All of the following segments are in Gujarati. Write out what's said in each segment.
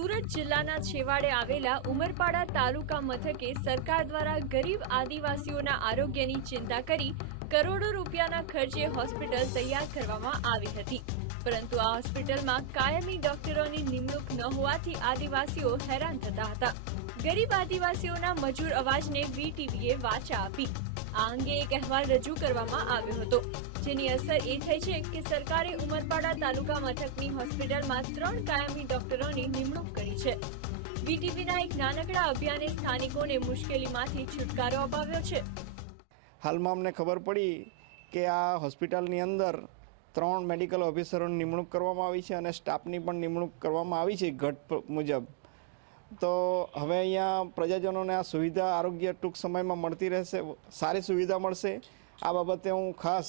સુરત જિલ્લાના છેવાડે આવેલા ઉમરપાડા તાલુકા મથકે સરકાર દ્વારા ગરીબ આદિવાસીઓના આરોગ્યની ચિંતા કરી કરોડો રૂપિયાના ખર્ચે હોસ્પિટલ તૈયાર કરવામાં આવી હતી. પરંતુ આ હોસ્પિટલમાં કાયમી ડોક્ટરોની નિમણૂક ન હોવાથી આદિવાસીઓ હેરાન થતા હતા. ગરીબ આદિવાસીઓના મજૂર અવાજને વીટીવીએ વાચા આપી. આ અંગે એક અહેવાલ રજૂ કરવામાં આવ્યો હતો. જેની અસર એ થઈ છે કે સરકારે ઉમરપાડા તાલુકા મથકની હોસ્પિટલમાં ત્રણ કાયમી ડોક્ટરોની નિમણૂક કરી છે. વીટીવીના એક નાનકડા અભિયાને સ્થાનિકોને મુશ્કેલીમાંથી છુટકારો અપાવ્યો છે. હાલમાં અમને ખબર પડી કે આ હોસ્પિટલની અંદર ત્રણ મેડિકલ ઓફિસરોની નિમણૂક કરવામાં આવી છે અને સ્ટાફની પણ નિમણૂક કરવામાં આવી છે. ઘટ મુજબ તો હવે અહીંયા પ્રજાજનોને આ સુવિધા આરોગ્ય ટૂંક સમયમાં મળતી રહેશે, સારી સુવિધા મળશે. આ બાબતે હું ખાસ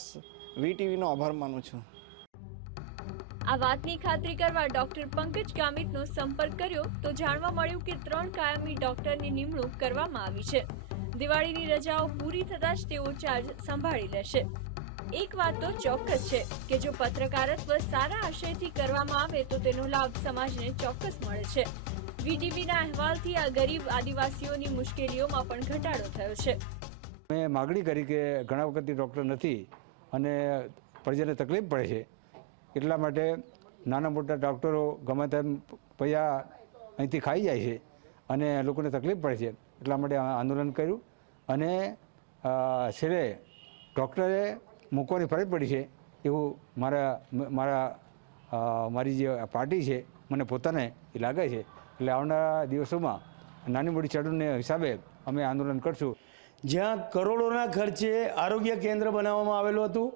વીટીવીનો આભાર માનું છું. આ વાતની ખાતરી કરવા ડોક્ટર પંકજ ગામિતનો સંપર્ક કર્યો તો જાણવા મળ્યું કે ત્રણ કાયમી ડોક્ટરની નિમણૂક કરવામાં આવી છે. દિવાળીની રજાઓ પૂરી થતાં જ તેઓ ચાર્જ સંભાળી લેશે. એક વાત તો ચોક્કસ છે કે જો પત્રકારત્વ સારા આશયથી કરવામાં આવે તો તેનો લાભ સમાજને ચોક્કસ મળે છે. વીટીવીના અહેવાલથી આ ગરીબ આદિવાસીઓની મુશ્કેલીઓમાં પણ ઘટાડો થયો છે. મેં માગણી કરી કે ઘણા વખતથી ડૉક્ટર નથી અને પ્રજાને તકલીફ પડે છે. એટલા માટે નાના મોટા ડૉક્ટરો ગમે તેમ પૈસા અહીંથી ખાઈ જાય છે અને લોકોને તકલીફ પડે છે. એટલા માટે આંદોલન કર્યું અને છેલ્લે ડૉક્ટરે મૂકવાની ફરજ પડી છે એવું મારા મારા મારી જે પાર્ટી છે મને પોતાને એ લાગે છે. એટલે આવનારા દિવસોમાં નાની મોટી ચડૂને હિસાબે અમે આંદોલન કરશું. જ્યાં કરોડોના ખર્ચે આરોગ્ય કેન્દ્ર બનાવવામાં આવેલું હતું,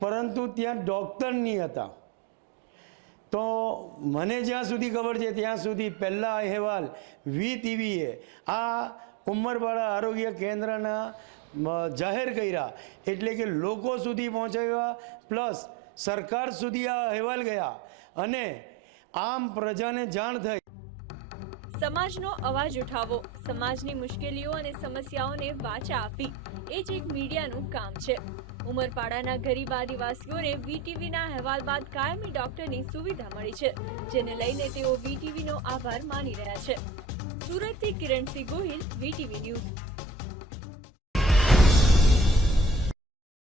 પરંતુ ત્યાં ડૉક્ટર નહીં હતા. તો મને જ્યાં સુધી ખબર છે, ત્યાં સુધી પહેલાં અહેવાલ વી ટીવીએ આ ઉંમરવાળા આરોગ્ય કેન્દ્રના જાહેર કર્યા. એટલે કે લોકો સુધી પહોંચાડ્યા પ્લસ સરકાર સુધી આ અહેવાલ ગયા. અને આમ પ્રજાને જાણ થઈ. સમાજનો અવાજ ઉઠાવો, સમાજની મુશ્કેલીઓ અને સમસ્યાઓને વાચા આપી. એ જ એક મીડિયાનું કામ છે. ઉમરપાડાના ગરીબ આદિવાસીઓને વીટીવીના અહેવાલ બાદ કાયમી ડોક્ટરની સુવિધા મળી છે, જેને લઈને તેઓ વીટીવીનો આભાર માની રહ્યા છે. સુરતથી કિરણસિંહ ગોહિલ, વીટીવી ન્યૂઝ.